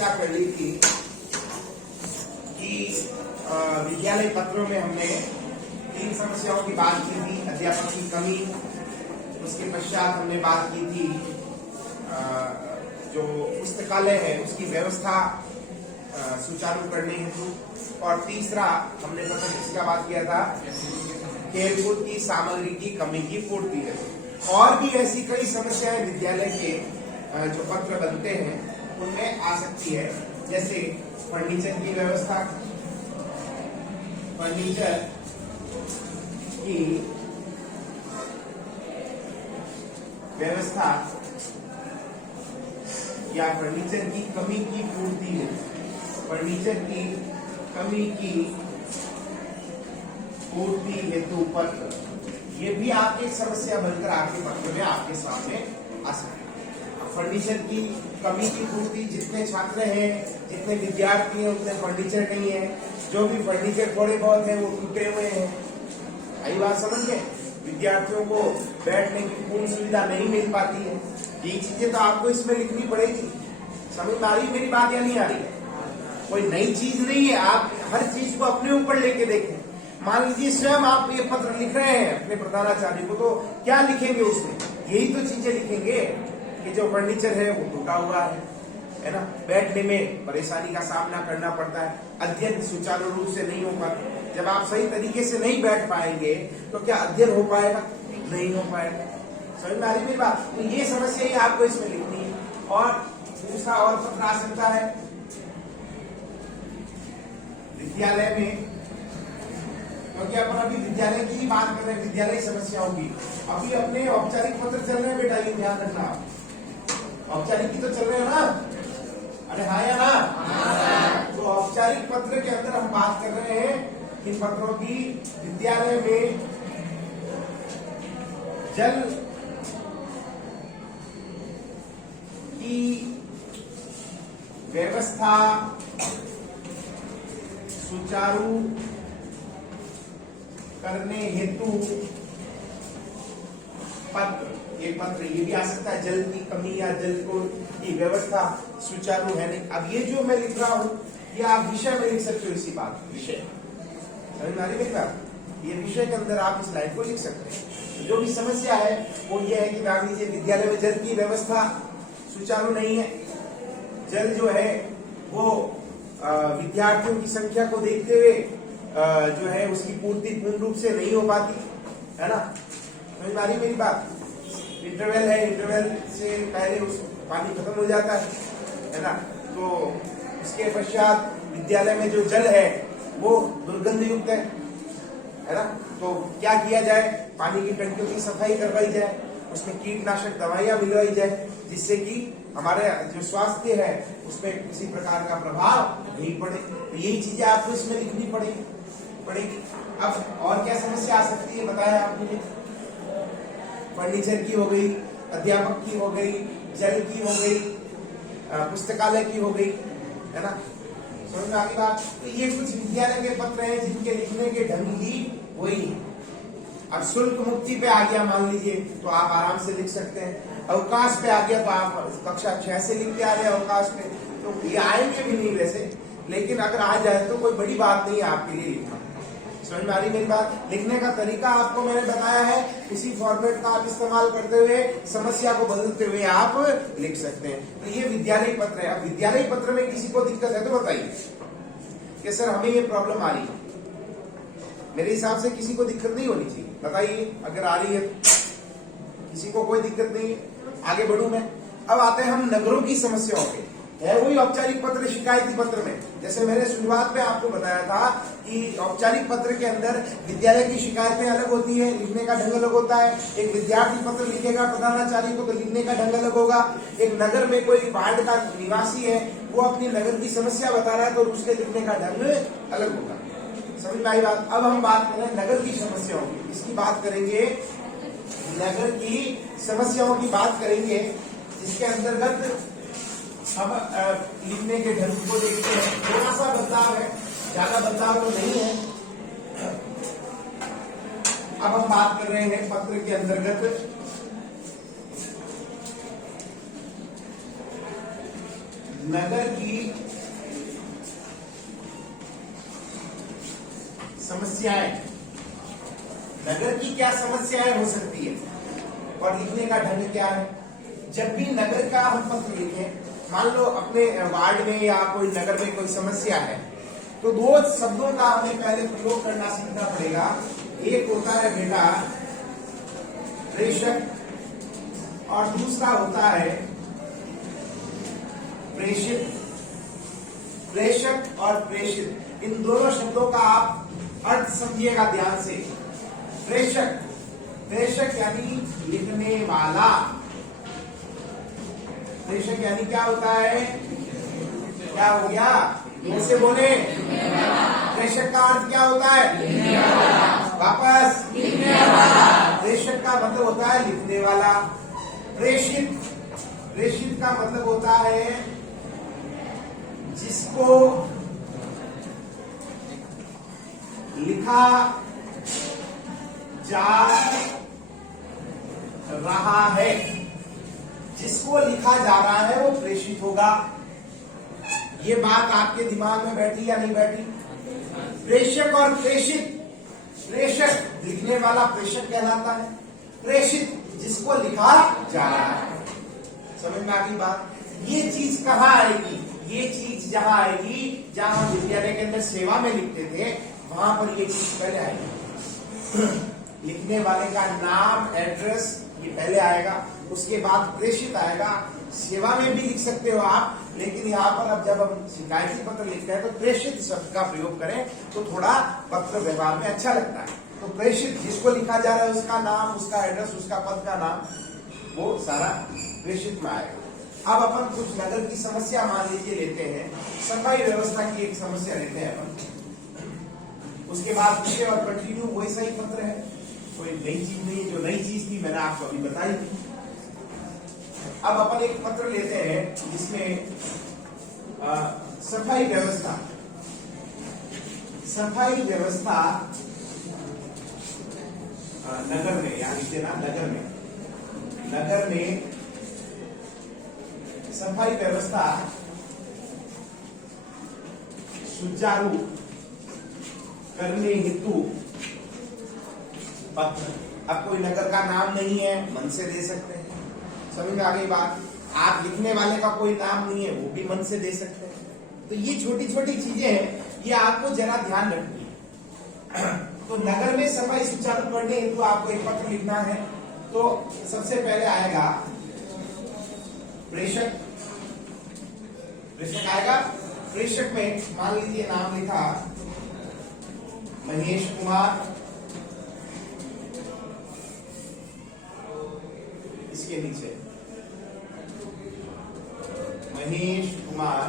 चर्चा कर ली थी कि विद्यालय पत्रों में हमने 3 समस्याओं की बात की थी। अध्यापक की कमी, उसके पश्चात हमने बात की थी जो पुस्तकालय है उसकी व्यवस्था सुचारू करने हेतु, और तीसरा हमने किसका बात किया था, खेलकूद की सामग्री की कमी की पूर्ति है। और भी ऐसी कई समस्याएं विद्यालय के जो पत्र बनते हैं उनमें आ सकती है, जैसे फर्नीचर की व्यवस्था, फर्नीचर की व्यवस्था या फर्नीचर की कमी की पूर्ति है, फर्नीचर की कमी की पूर्ति हेतु पत्र, ये भी आपकी एक समस्या बनकर आपके पत्र में आपके सामने आ सकती है। फर्नीचर की कमी की पूर्ति, जितने छात्र हैं, जितने विद्यार्थी हैं उतने फर्नीचर नहीं है, जो भी फर्नीचर थोड़े बहुत है वो टूटे हुए हैं। आई बात समझ गए? विद्यार्थियों को बैठने की पूर्ण सुविधा नहीं मिल पाती है। ये चीजें तो आपको इसमें लिखनी पड़ेगी। समझ में आ रही मेरी बात या नहीं आ रही? कोई नई चीज नहीं है, आप हर चीज को अपने ऊपर लेके देखें। मान लीजिए स्वयं आप ये पत्र लिख रहे हैं अपने प्रधानाचार्य को, तो क्या लिखेंगे उसमें? यही तो चीजें लिखेंगे कि जो फर्नीचर है वो टूटा हुआ है ना, बैठने में परेशानी का सामना करना पड़ता है, अध्ययन सुचारू रूप से नहीं हो पाता। जब आप सही तरीके से नहीं बैठ पाएंगे तो क्या अध्ययन हो पाएगा? नहीं हो पाएगा। समझ में आ रही मेरी बात? तो ये समस्या ही आपको इसमें लिखनी है। और दूसरा और पत्र आ सकता है विद्यालय में, क्योंकि अपन अभी विद्यालय की ही बात कर रहे हैं, विद्यालय समस्याओं की। अभी अपने औपचारिक पत्र चल रहे हैं बेटा, ये ध्यान रखना। औपचारिक की तो चल रहे हो ना? अरे हाँ या ना? तो औपचारिक पत्र के अंदर हम बात कर रहे हैं इन पत्रों की। विद्यालय में जल की व्यवस्था सुचारू करने हेतु पत्र, ये पत्र ये भी आ सकता है, जल की कमी या जल को की व्यवस्था सुचारू है नहीं। अब ये जो मैं लिख रहा हूं ये आप विषय में लिख सकते हो, इसी बात विषय समझ में आ रही है? ये विषय के अंदर आप इस लाइन को लिख सकते हैं। तो जो भी समस्या है वो ये है कि मान लीजिए विद्यालय में जल की व्यवस्था सुचारू नहीं है, जल जो है वो विद्यार्थियों की संख्या को देखते हुए जो है उसकी पूर्ति पूर्ण रूप से नहीं हो पाती है ना। समझ में आ रही मेरी बात? इंटरवल है, इंटरवल से पहले उस पानी खत्म हो जाता है ना। तो इसके पश्चात विद्यालय में जो जल है वो दुर्गंध युक्त है ना। तो क्या किया जाए? पानी की टंकियों की सफाई करवाई जाए, उसमें कीटनाशक दवाइयां मिलवाई जाए, जिससे कि हमारे जो स्वास्थ्य है उसमें किसी प्रकार का प्रभाव नहीं पड़े। तो यही चीजें आपको इसमें लिखनी पड़ेगी। अब और क्या समस्या आ सकती है बताया आप मुझे? फर्नीचर की हो गई, अध्यापक की हो गई, जल की हो गई, पुस्तकालय की हो गई, है ना। समझ में आ गई बात? तो ये कुछ विद्यालय के पत्र हैं जिनके लिखने के ढंग ही वही। अब शुल्क मुक्ति पे आ गया मान लीजिए तो आप आराम से लिख सकते हैं। अवकाश पे आ गया तो आप कक्षा 6 से लिख के आ रहे अवकाश पे, तो ये आएंगे भी नहीं वैसे, लेकिन अगर आ जाए तो कोई बड़ी बात नहीं है आपके लिए लिखना। समझ में आ रही मेरी बात? लिखने का तरीका आपको मैंने बताया है, उसी फॉर्मेट का आप इस्तेमाल करते हुए समस्या को बदलते हुए आप लिख सकते हैं। तो ये विद्यालय पत्र है। अब विद्यालय पत्र में किसी को दिक्कत है तो बताइए कि सर हमें ये प्रॉब्लम आ रही है। मेरे हिसाब से किसी को दिक्कत नहीं होनी चाहिए, बताइए अगर आ रही है तो। किसी को कोई दिक्कत नहीं है, आगे बढ़ू मैं। अब आते हैं हम नगरों की समस्याओं पे। है वही औपचारिक पत्र शिकायती पत्र में, जैसे मैंने शुरुआत में आपको बताया था कि औपचारिक पत्र के अंदर विद्यालय की शिकायतें अलग होती है, लिखने का ढंग अलग होता है। एक विद्यार्थी पत्र लिखेगा प्रधानाचार्य को तो लिखने का ढंग अलग होगा। एक नगर में कोई वार्ड का निवासी है वो अपनी नगर की समस्या बता रहा है तो उसके लिखने का ढंग अलग होगा। समझ में आई बात? अब हम बात करें नगर की समस्याओं की, इसकी बात करेंगे, नगर की समस्याओं की बात करेंगे, जिसके अंतर्गत हम लिखने के ढंग को देखते हैं। थोड़ा सा बदलाव है, ज्यादा बदलाव तो नहीं है। अब हम बात कर रहे हैं पत्र के अंतर्गत नगर की समस्याएं, नगर की क्या समस्याएं हो सकती है और लिखने का ढंग क्या है। जब भी नगर का हम पत्र लिखें, मान लो अपने वार्ड में या कोई नगर में कोई समस्या है, तो दो शब्दों का हमें पहले प्रयोग करना सीखना पड़ेगा। एक होता है बेटा प्रेषक और दूसरा होता है प्रेषित। प्रेषक और प्रेषित, इन दोनों शब्दों का आप अर्थ समझिएगा ध्यान से। प्रेषक, प्रेषक यानी लिखने वाला। प्रेषक यानी क्या होता है, क्या हो गया, मुंह से बोले। प्रेषक का अर्थ क्या होता है, वापस। प्रेषक का मतलब होता है लिखने वाला। प्रेषित, प्रेषित का मतलब होता है जिसको लिखा जा रहा है, जिसको लिखा जा रहा है वो प्रेषित होगा। ये बात आपके दिमाग में बैठी या नहीं बैठी। प्रेषक और प्रेषित, प्रेषक लिखने वाला प्रेषक कहलाता है, प्रेषित जिसको लिखा जा रहा है। समझ में आ गई बात। ये चीज कहाँ आएगी, ये चीज जहां आएगी जहां हम विद्यालय के अंदर सेवा में लिखते थे, वहां पर ये चीज पहले आएगी। लिखने वाले का नाम, एड्रेस, ये पहले आएगा, उसके बाद प्रेषित आएगा। सेवा में भी लिख सकते हो आप, लेकिन यहाँ पर अब जब हम शिकायती पत्र लिखते हैं तो प्रेषित शब्द का प्रयोग करें तो थोड़ा पत्र व्यवहार में अच्छा लगता है। तो प्रेषित जिसको लिखा जा रहा है, उसका नाम, उसका एड्रेस, उसका पद का नाम, वो सारा प्रेषित में आएगा। अब अपन कुछ नगर की समस्या मान लीजिए लेते हैं, सफाई व्यवस्था की एक समस्या लेते हैं अपन। उसके बाद विषय और कंटिन्यू वही सही पत्र है, कोई नई चीज नहीं है। जो नई चीज थी मैंने आपको अभी बताई थी। अब अपन एक पत्र लेते हैं जिसमें सफाई व्यवस्था, सफाई व्यवस्था नगर में, यहाँ लिखते ना नगर में, नगर में सफाई व्यवस्था सुचारू करने हेतु पत्र। अब कोई नगर का नाम नहीं है, मन से दे सकते हैं। समझ में आ गई बात। आप लिखने वाले का कोई नाम नहीं है, वो भी मन से दे सकते हैं। तो ये छोटी छोटी चीजें हैं, ये आपको जरा ध्यान रखनी है। तो नगर में सफाई सुचारू करने हेतु आपको एक पत्र लिखना है। तो सबसे पहले आएगा प्रेषक, प्रेषक आएगा। प्रेषक में मान लीजिए नाम लिखा महेश कुमार, इसके नीचे महेश कुमार,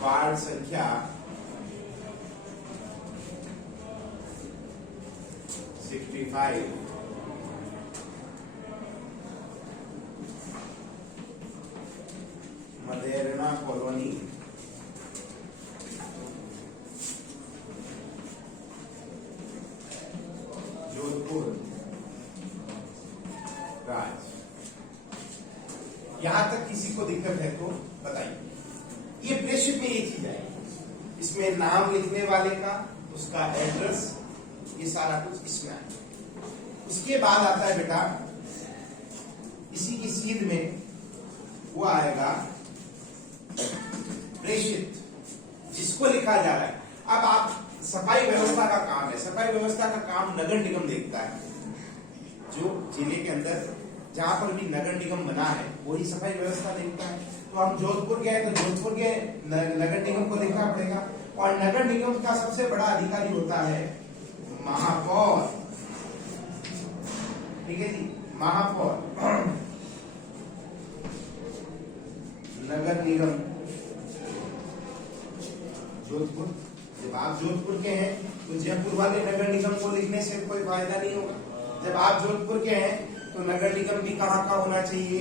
वार्ड संख्या 65, मदेरना कॉलोनी, जोधपुर राज। यहां तक किसी को दिक्कत है तो बताइए। ये प्रेषित में ये चीज आएगी, इसमें नाम लिखने वाले का, उसका एड्रेस, ये सारा कुछ इसमें आएगा। उसके बाद आता है बेटा इसी की सीध में वो आएगा प्रेषित, जिसको लिखा जा रहा है। अब आप सफाई व्यवस्था का काम है, सफाई व्यवस्था का काम नगर निगम देखता है। जो जिले के अंदर जहां पर भी नगर निगम बना है वही सफाई व्यवस्था देखता है। तो हम जोधपुर गए तो जोधपुर के नगर निगम को देखना पड़ेगा। और नगर निगम का सबसे बड़ा अधिकारी होता है महापौर। ठीक है जी, महापौर नगर निगम जोधपुर। जब आप जोधपुर के हैं तो जयपुर वाले नगर निगम को लिखने से कोई फायदा नहीं होगा। जब आप जोधपुर के हैं तो नगर निगम भी कहाँ का होना चाहिए,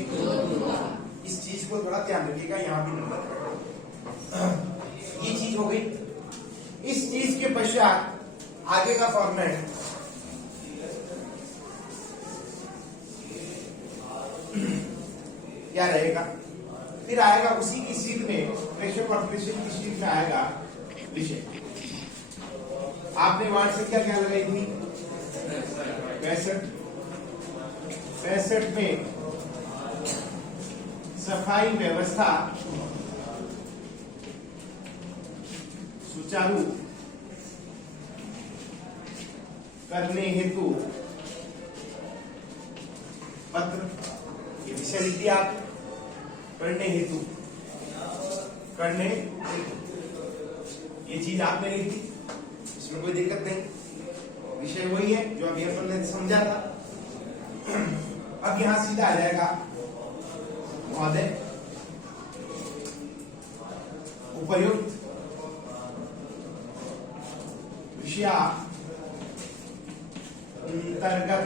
इस चीज को थोड़ा ध्यान रखिएगा। यहाँ भी नंबर, ये चीज हो गई। इस चीज के पश्चात आगे का फॉर्मेट क्या रहेगा? फिर आएगा उसी की सीट में, प्रेशर कॉर्पोरेशन की सीट में आएगा विषय। आपने वार्ड संख्या क्या लगाई थी? 65 में सफाई व्यवस्था सुचारू करने हेतु पत्र, ये विषय लिख दिया आप, करने हेतु, करने हेतु, ये चीज आपने लिखी, इसमें कोई दिक्कत नहीं, विषय वही है जो अभी अपन ने समझा था। अब यहां सीधा आ जाएगा महोदय उपर्युक्त विषया अंतर्गत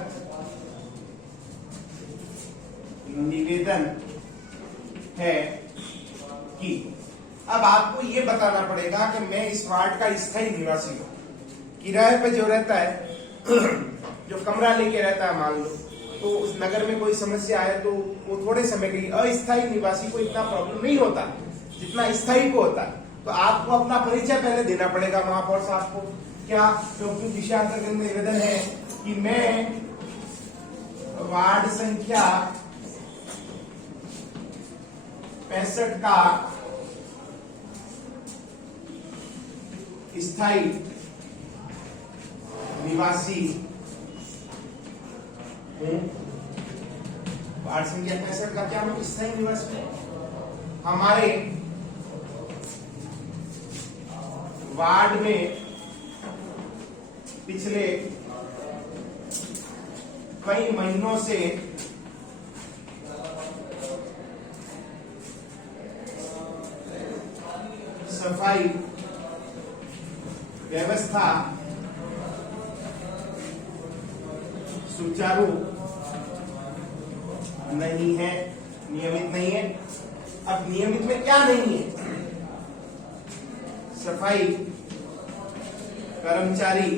निवेदन है कि, अब आपको ये बताना पड़ेगा कि मैं इस वार्ड का स्थायी निवासी हूं। किराए पे जो रहता है जो कमरा लेके रहता है मान लो, तो उस नगर में कोई समस्या है तो वो थोड़े समय के लिए, अस्थायी निवासी को इतना प्रॉब्लम नहीं होता जितना स्थायी को होता है। तो आपको अपना परिचय पहले देना पड़ेगा महापौर साहब को। क्या? क्योंकि विषय अंतर्गत निवेदन है कि मैं वार्ड संख्या 65 का स्थायी निवासी हूं। वार्ड संख्या 65 का क्या हूं? स्थायी निवासी हूं। हमारे वार्ड में पिछले कई महीनों से सफाई व्यवस्था सुचारू नहीं है, नियमित नहीं है। अब नियमित में क्या नहीं है? सफाई कर्मचारी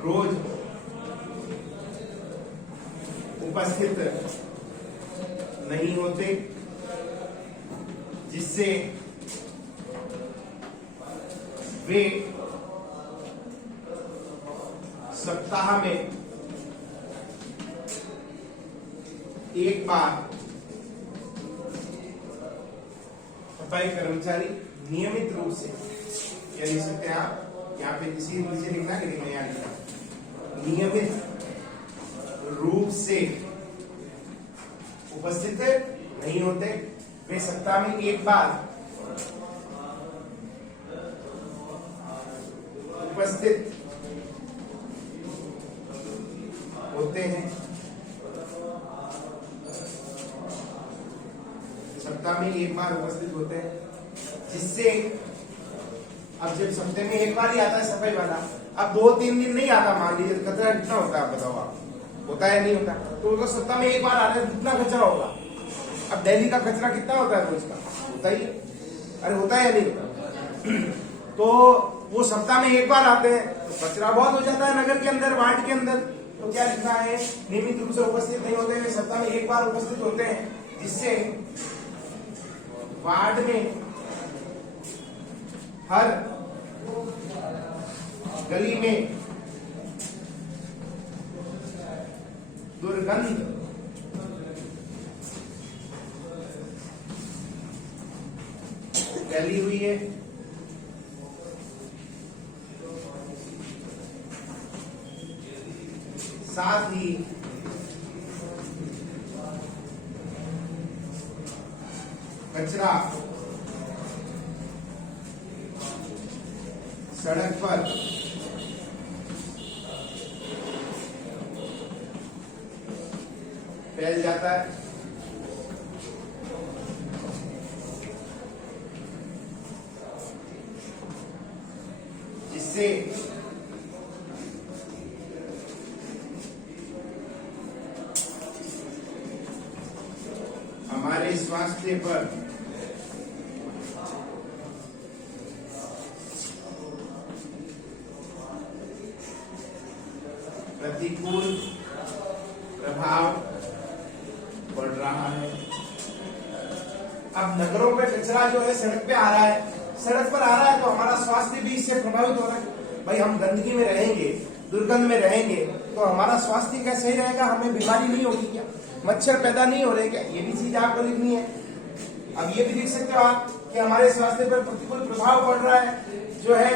रोज उपस्थित नहीं होते, जिससे वे सप्ताह में एक बार सफाई कर्मचारी नियमित रूप से, या लिख सकते हैं आप यहाँ पे किसी नीचे लिखना कि नहीं, यहाँ लिखना, नियमित रूप से उपस्थित नहीं होते, वे सप्ताह में एक बार उपस्थित होते हैं। सप्ताह में एक बार उपस्थित होते हैं, जिससे अब जब सप्ताह में एक बार ही आता है सफाई वाला, अब 2-3 दिन नहीं आता, मान लीजिए कचरा कितना होता है बताओ आप, होता है नहीं होता? तो उसको सप्ताह में एक बार आता है, कितना कचरा होगा? अब दिल्ली का कचरा कितना होता है रोज का? होता ही है, अरे होता है या नहीं होता? तो वो सप्ताह में एक बार आते हैं तो कचरा बहुत हो जाता है नगर के अंदर, वार्ड के अंदर। तो क्या लिखना है? नियमित रूप से उपस्थित नहीं होते, वे सप्ताह में एक बार उपस्थित होते हैं, जिससे वार्ड में हर गली में दुर्गंध फैली हुई है। साथ ही कचरा सड़क पर फैल जाता है, जिससे हमारे स्वास्थ्य पर प्रतिकूल प्रभाव पड़ रहा है। अब नगरों पे कचरा जो है सड़क पे आ रहा है, सड़क पर आ रहा है तो हमारा स्वास्थ्य भी इससे प्रभावित हो रहा है। भाई हम गंदगी में रहेंगे, दुर्गंध में रहेंगे तो हमारा स्वास्थ्य कैसे सही रहेगा, हमें बीमारी नहीं होगी क्या, मच्छर पैदा नहीं हो रहे क्या, ये भी चीज आपको लिखनी है। अब ये भी लिख सकते हो आप कि हमारे स्वास्थ्य पर प्रतिकूल प्रभाव पड़ रहा है, जो है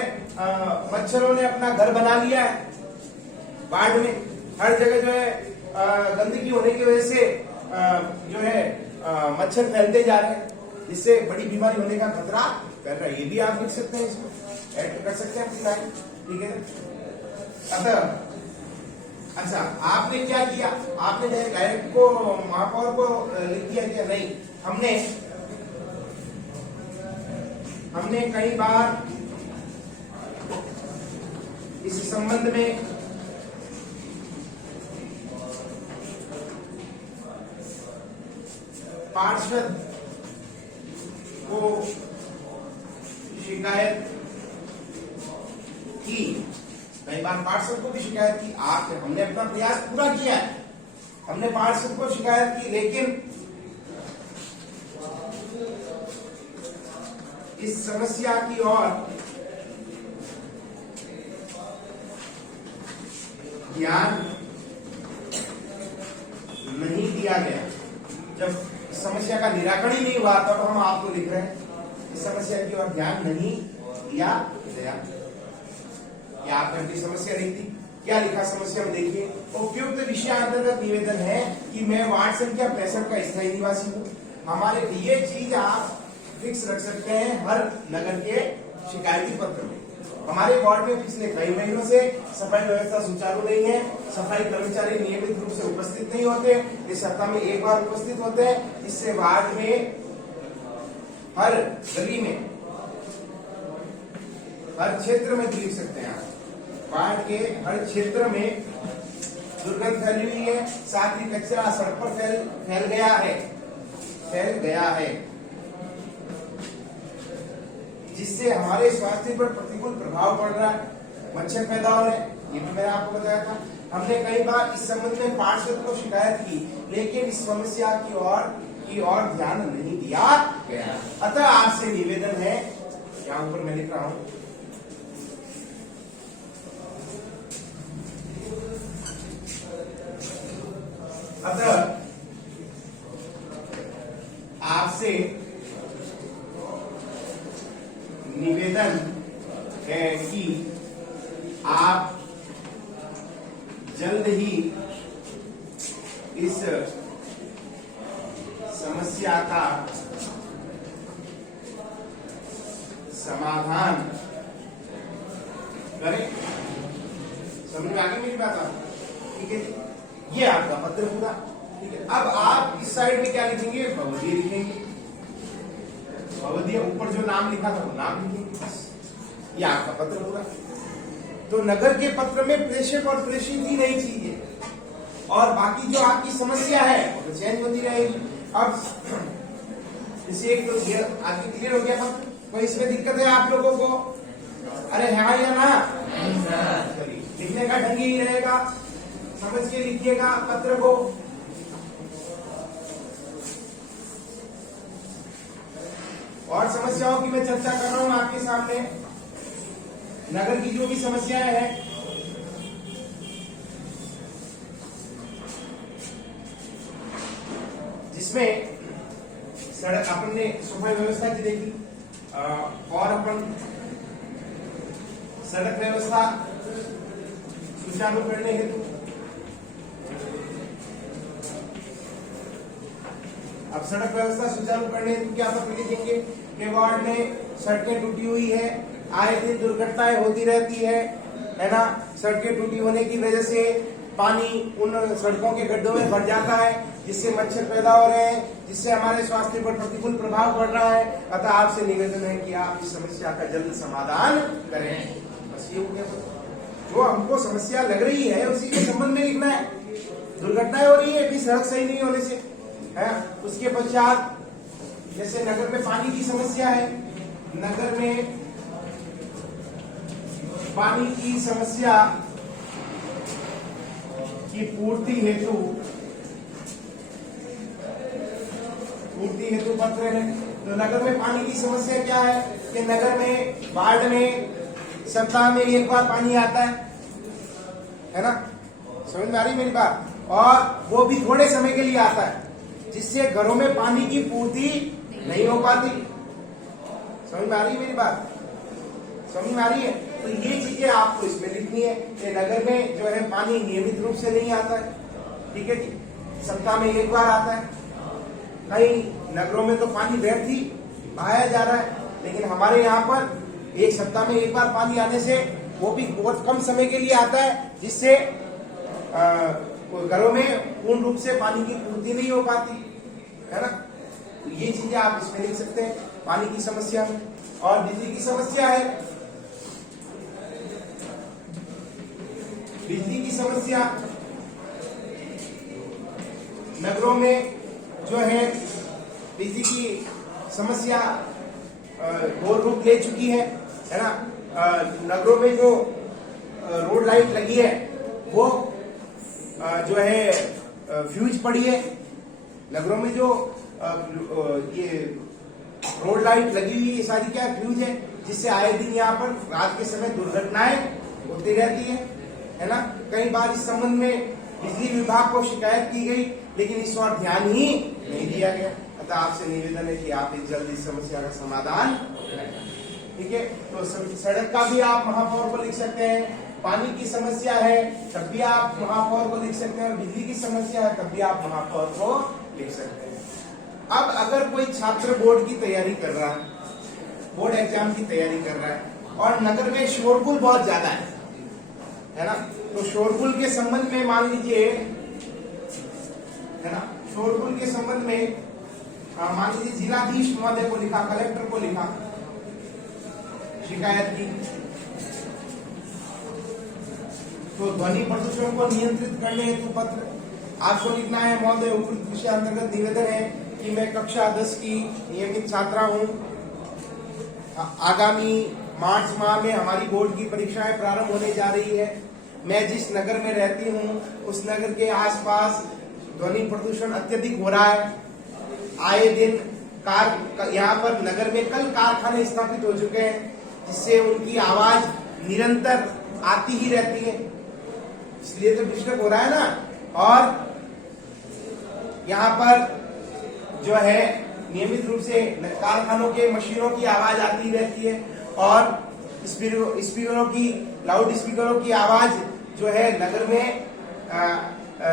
मच्छरों ने अपना घर बना लिया है बाढ़ में, हर जगह जो है गंदगी होने की वजह से जो है मच्छर फैलते जा रहे हैं, जिससे बड़ी बीमारी होने का खतरा कर रहा है। ये भी आप लिख सकते हैं, इसमें ऐड कर सकते हैं अपनी लाइन, ठीक है। अतः अच्छा आपने क्या किया, आपने डायरेक्ट को महापौर को लिख दिया क्या, नहीं, हमने कई बार इस संबंध में पार्षद को शिकायत की, कई बार पार्षद को भी शिकायत की। हमने अपना प्रयास पूरा किया है, हमने पार्षद को शिकायत की, लेकिन इस समस्या की ओर ध्यान नहीं दिया गया। जब इस समस्या का निराकरण ही नहीं हुआ तब हम आपको लिख रहे हैं इस समस्या की ओर ध्यान नहीं दिया गया। या आपने समस्या नहीं थी, क्या लिखा समस्या में देखिए, उपयुक्त विषय अंतर्गत निवेदन है कि मैं वार्ड संख्या 65 का स्थायी निवासी हूँ। हमारे ये चीज आप फिक्स रख सकते हैं हर नगर के शिकायती पत्र में। हमारे वार्ड में पिछले कई महीनों से सफाई व्यवस्था सुचारू नहीं है, सफाई कर्मचारी नियमित रूप से उपस्थित नहीं होते, ये सप्ताह में एक बार उपस्थित होते हैं, जिससे वार्ड में हर गली में, हर क्षेत्र में लिख सकते हैं आप, वार्ड के हर क्षेत्र में दुर्गंध फैली हुई है, साथ ही कचरा सड़क पर फैल गया है, जिससे हमारे स्वास्थ्य पर प्रतिकूल प्रभाव पड़ रहा है, मच्छर पैदा हो रहे हैं। ये भी मैंने आपको बताया था। हमने कई बार इस संबंध में पार्षद को शिकायत की, लेकिन इस समस्या की ओर ध्यान नहीं दिया गया। अतः आपसे निवेदन है, यहाँ ऊपर मैं लिख रहा हूं, अतः आपसे निवेदन है कि आप जल्द ही इस समस्या का समाधान करें। समझ में आ गई मेरी बात आपको, ठीक है जी। ये आपका पत्र पूरा, ठीक है। अब आप इस साइड में क्या लिखेंगे, भवदीय लिखेंगे, भवदीय ऊपर जो नाम लिखा था वो नाम लिखेंगे। ये आपका पत्र पूरा। तो नगर के पत्र में प्रेषक और प्रेषित ही नई चीज है, और बाकी जो आपकी समस्या है वो तो चेंज होती रहेगी। अब इसे एक तो आगे क्लियर हो गया पत्र, कोई इसमें दिक्कत है आप लोगों को? अरे हाँ या ना? लिखने का ढंग ही रहेगा, समझ के लिखिएगा पत्र को। और समस्याओं की मैं चर्चा कर रहा हूं आपके सामने, नगर की जो भी समस्याएं हैं, जिसमें सड़क अपन ने सफाई व्यवस्था की देखी, और अपन सड़क व्यवस्था सुचारू करने हेतु अब सड़क व्यवस्था सुचारू करने हेतु क्या पत्र लिखेंगे कि वार्ड में सड़कें टूटी हुई है, आए दिन दुर्घटनाएं होती रहती है ना। सड़कें टूटी होने की वजह से पानी उन सड़कों के गड्ढों में भर जाता है, जिससे मच्छर पैदा हो रहे हैं, जिससे हमारे स्वास्थ्य पर प्रतिकूल प्रभाव पड़ रहा है। अतः आपसे निवेदन है कि आप इस समस्या का जल्द समाधान करें। बस ये हो गया, जो हमको समस्या लग रही है उसी के संबंध में लिखना है। दुर्घटनाएं हो रही है भी सड़क सही नहीं होने से है। उसके पश्चात जैसे नगर में पानी की समस्या है, नगर में पानी की समस्या की पूर्ति हेतु पत्र है। तो नगर में पानी की समस्या क्या है कि नगर में वार्ड में सप्ताह में एक बार पानी आता है ना, समझ में आ रही मेरी बात, और वो भी थोड़े समय के लिए आता है, जिससे घरों में पानी की पूर्ति नहीं हो पाती। समझ में आ रही मेरी बात, समझ में आ रही है। तो ये चीजें आपको इसमें लिखनी है कि नगर में जो है पानी नियमित रूप से नहीं आता है, ठीक है जी, सप्ताह में एक बार आता है। कई नगरों में तो पानी व्यर्थ ही बहाया जा रहा है, लेकिन हमारे यहाँ पर एक सप्ताह में एक बार पानी आने से वो भी बहुत कम समय के लिए आता है, जिससे घरों में पूर्ण रूप से पानी की पूर्ति नहीं हो पाती है ना। तो ये चीजें आप इसमें लिख सकते हैं पानी की समस्या में। और बिजली की समस्या है, बिजली की समस्या नगरों में जो है बिजली की समस्या घोर रूप ले चुकी है ना। नगरों में जो रोड लाइट लगी है वो जो है फ्यूज पड़ी है। नगरों में जो ये रोड लाइट लगी हुई ये सारी क्या फ्यूज है, जिससे आए दिन यहाँ पर रात के समय दुर्घटनाएं होती रहती है ना। कई बार इस संबंध में बिजली विभाग को शिकायत की गई, लेकिन इस और ध्यान ही नहीं दिया गया। अतः आपसे निवेदन है कि आप इस जल्द इस समस्या का समाधान, ठीक है। तो सड़क का भी आप महापौर को लिख सकते हैं, पानी की समस्या है तब भी आप महापौर को लिख सकते हैं, और बिजली की समस्या है तब भी आप महापौर को लिख सकते हैं। अब अगर कोई छात्र बोर्ड की तैयारी कर रहा है, बोर्ड एग्जाम की तैयारी कर रहा है, और नगर में शोरगुल बहुत ज्यादा है ना, तो शोरगुल के संबंध में मान लीजिए है ना, शोरगुल के संबंध में मान लीजिए जिलाधीश महोदय को लिखा, कलेक्टर को लिखा, शिकायत की, तो ध्वनि प्रदूषण को नियंत्रित करने हेतु पत्र आपको लिखना है। महोदय, उपयुक्त विषय अंतर्गत निवेदन है कि मैं कक्षा 10 की नियमित छात्रा हूँ। आगामी मार्च माह में हमारी बोर्ड की परीक्षाएं प्रारंभ होने जा रही है। मैं जिस नगर में रहती हूँ उस नगर के आसपास ध्वनि प्रदूषण अत्यधिक हो रहा है। आए दिन यहाँ पर नगर में कल कारखाने स्थापित हो चुके हैं, जिससे उनकी आवाज निरंतर आती ही रहती है, इसलिए तो डिस्टर्ब हो रहा है ना। और यहाँ पर जो है नियमित रूप से कारखानों के मशीनों की आवाज आती रहती है, और स्पीकरों की, लाउड स्पीकरों की आवाज जो है नगर में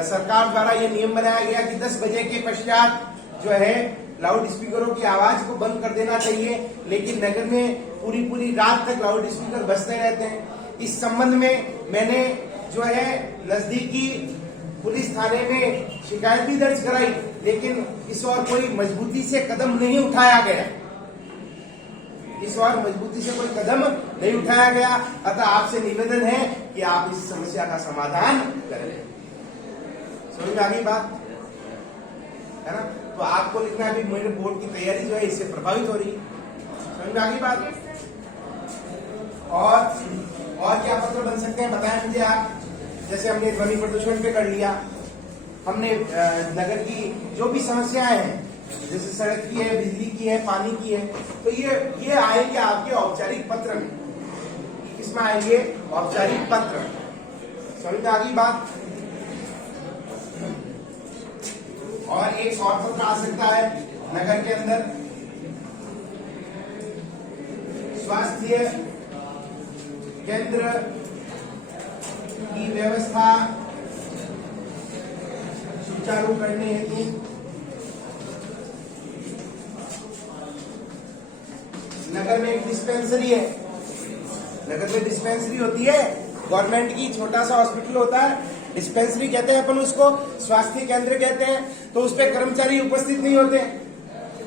सरकार द्वारा ये नियम बनाया गया कि 10 बजे के पश्चात जो है लाउड स्पीकरों की आवाज को बंद कर देना चाहिए, लेकिन नगर में पूरी रात तक लाउड स्पीकर बजते रहते हैं। इस संबंध में मैंने जो है नजदीकी पुलिस थाने में शिकायत भी दर्ज कराई, लेकिन इस और कोई मजबूती से कदम नहीं उठाया गया, इस और मजबूती से कोई कदम नहीं उठाया गया। अतः आपसे निवेदन है कि आप इस समस्या का समाधान करें। समझ में आ गई बात है ना। तो आपको लिखना है, अभी मेरे बोर्ड की तैयारी जो है इससे प्रभावित हो रही है। समझ में आ गई बात। और क्या पत्र बन सकते हैं बताएं मुझे आप। जैसे हमने ध्वनि प्रदूषण पे कर लिया, हमने नगर की जो भी समस्याएं हैं, जैसे सड़क की है, बिजली की है, पानी की है, तो ये आएंगे आपके औपचारिक पत्र में। किसमें आएंगे? औपचारिक पत्र। समझ में आ गई बात। और एक और पत्र आ सकता है नगर के अंदर, स्वास्थ्य केंद्र की व्यवस्था सुचारू करने हेतु नगर में एक डिस्पेंसरी है। नगर में डिस्पेंसरी होती है गवर्नमेंट की, छोटा सा हॉस्पिटल होता है, डिस्पेंसरी कहते हैं अपन उसको, स्वास्थ्य केंद्र कहते हैं। तो उस पे कर्मचारी उपस्थित नहीं होते,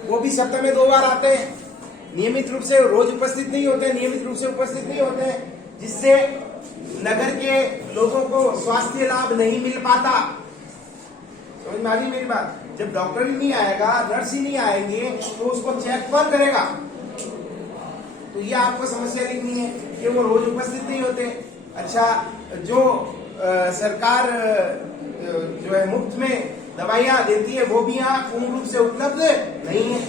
वो भी सप्ताह में 2 बार आते हैं, नियमित रूप से रोज उपस्थित नहीं होते, नियमित रूप से उपस्थित नहीं होते हैं, जिससे नगर के लोगों को स्वास्थ्य लाभ नहीं मिल पाता। समझ में आ रही मेरी बात। जब डॉक्टर ही नहीं आएगा, नर्स ही नहीं आएंगे, तो उसको चेक कौन करेगा। तो ये आपको समस्या लिखनी है कि वो रोज उपस्थित नहीं होते। अच्छा, जो सरकार जो है मुफ्त में दवाइयां देती है, वो भी यहाँ पूर्ण रूप से उपलब्ध नहीं है।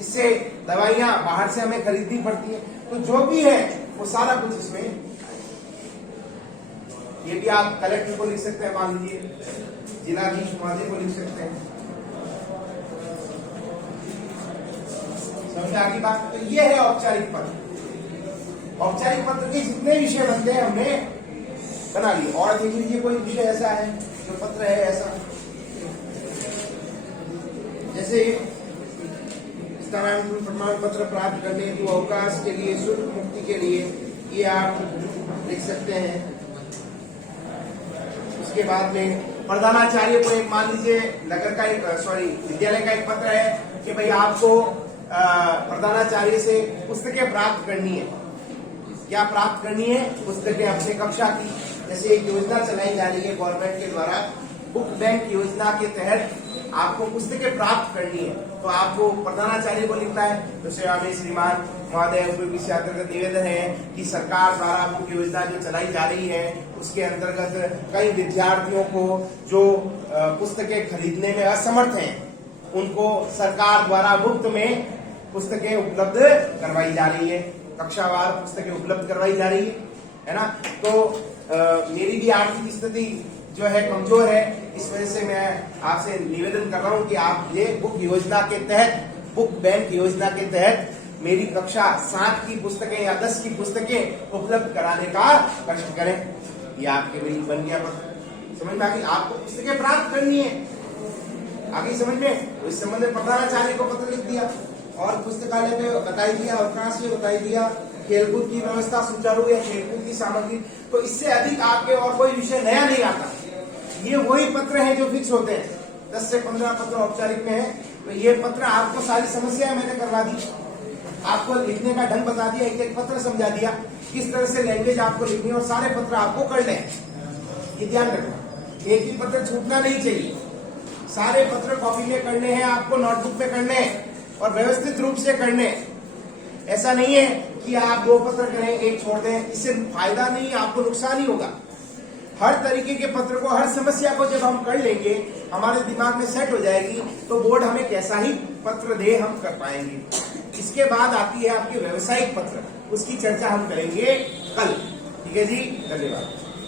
इससे दवाइयां बाहर से हमें खरीदनी पड़ती है। तो जो भी है वो सारा कुछ इसमें, ये भी आप कलेक्टर को लिख सकते हैं, मान लीजिए जिलाधीश महोदय को लिख सकते हैं। समझ आगे बात। तो ये है औपचारिक पत्र। औपचारिक पत्र के जितने विषय बनते हैं हमने बना लिए। और देख लीजिए कोई विषय ऐसा है जो पत्र है ऐसा, जैसे स्थानांतरण प्रमाण पत्र प्राप्त करने हेतु अवकाश के लिए शुल्क मुक्ति के लिए, ये आप लिख सकते हैं। उसके बाद में प्रधानाचार्य को एक, मान लीजिए नगर का एक विद्यालय का एक पत्र है कि भाई आपको प्रधानाचार्य से पुस्तकें प्राप्त करनी है। क्या प्राप्त करनी है? पुस्तकें अपने कक्षा की। जैसे एक योजना चलाई जा रही है गवर्नमेंट के द्वारा, बुक बैंक योजना के तहत आपको पुस्तकें प्राप्त करनी है, तो आपको प्रधानाचार्य को लिखना है। तो सेवा में श्रीमान महोदय विषय अंतर्गत निवेदन है कि सरकार द्वारा बुक योजना जो चलाई जा रही है उसके अंतर्गत कई विद्यार्थियों को जो पुस्तकें खरीदने में असमर्थ हैं उनको सरकार द्वारा मुफ्त में पुस्तकें उपलब्ध करवाई जा रही है, कक्षावार पुस्तकें उपलब्ध करवाई जा रही है ना। तो मेरी भी आर्थिक स्थिति जो है कमजोर है, इस वजह से मैं आपसे निवेदन कर रहा हूं कि आप ये बुक योजना के तहत, बुक बैंक योजना के तहत मेरी कक्षा 7 की पुस्तकें या 10 की पुस्तकें उपलब्ध कराने का कष्ट करें। ये आपके मेरी बन गया पत्र। समझ में आ गई? आपको पुस्तकें प्राप्त करनी है, आगे समझ में। तो इस संबंध में प्रधानाचार्य को पत्र लिख दिया और पुस्तकालय पे बताई दिया, अवकाश में बताई दिया, खेलकूद की व्यवस्था सुचारू है, खेलकूद की सामग्री। तो इससे अधिक आपके और कोई विषय नया नहीं आता। ये वही पत्र हैं जो फिक्स होते हैं। 10 से 15 पत्र औपचारिक में है। तो ये पत्र आपको सारी समस्या मैंने करवा दी, आपको लिखने का ढंग बता दिया, एक एक पत्र समझा दिया, किस तरह से लैंग्वेज आपको लिखनी है, और सारे पत्र आपको कर लें। ये ध्यान रखना, एक ही पत्र छूटना नहीं चाहिए। सारे पत्र कॉपी में करने हैं, आपको नोटबुक में करने हैं और व्यवस्थित रूप से करने। ऐसा नहीं है कि आप 2 पत्र करें, एक छोड़ दें, इससे फायदा नहीं, आपको नुकसान ही होगा। हर तरीके के पत्र को, हर समस्या को जब हम कर लेंगे, हमारे दिमाग में सेट हो जाएगी, तो बोर्ड हमें कैसा ही पत्र दे हम कर पाएंगे। इसके बाद आती है आपकी व्यवसायिक पत्र, उसकी चर्चा हम करेंगे कल। ठीक है जी, धन्यवाद।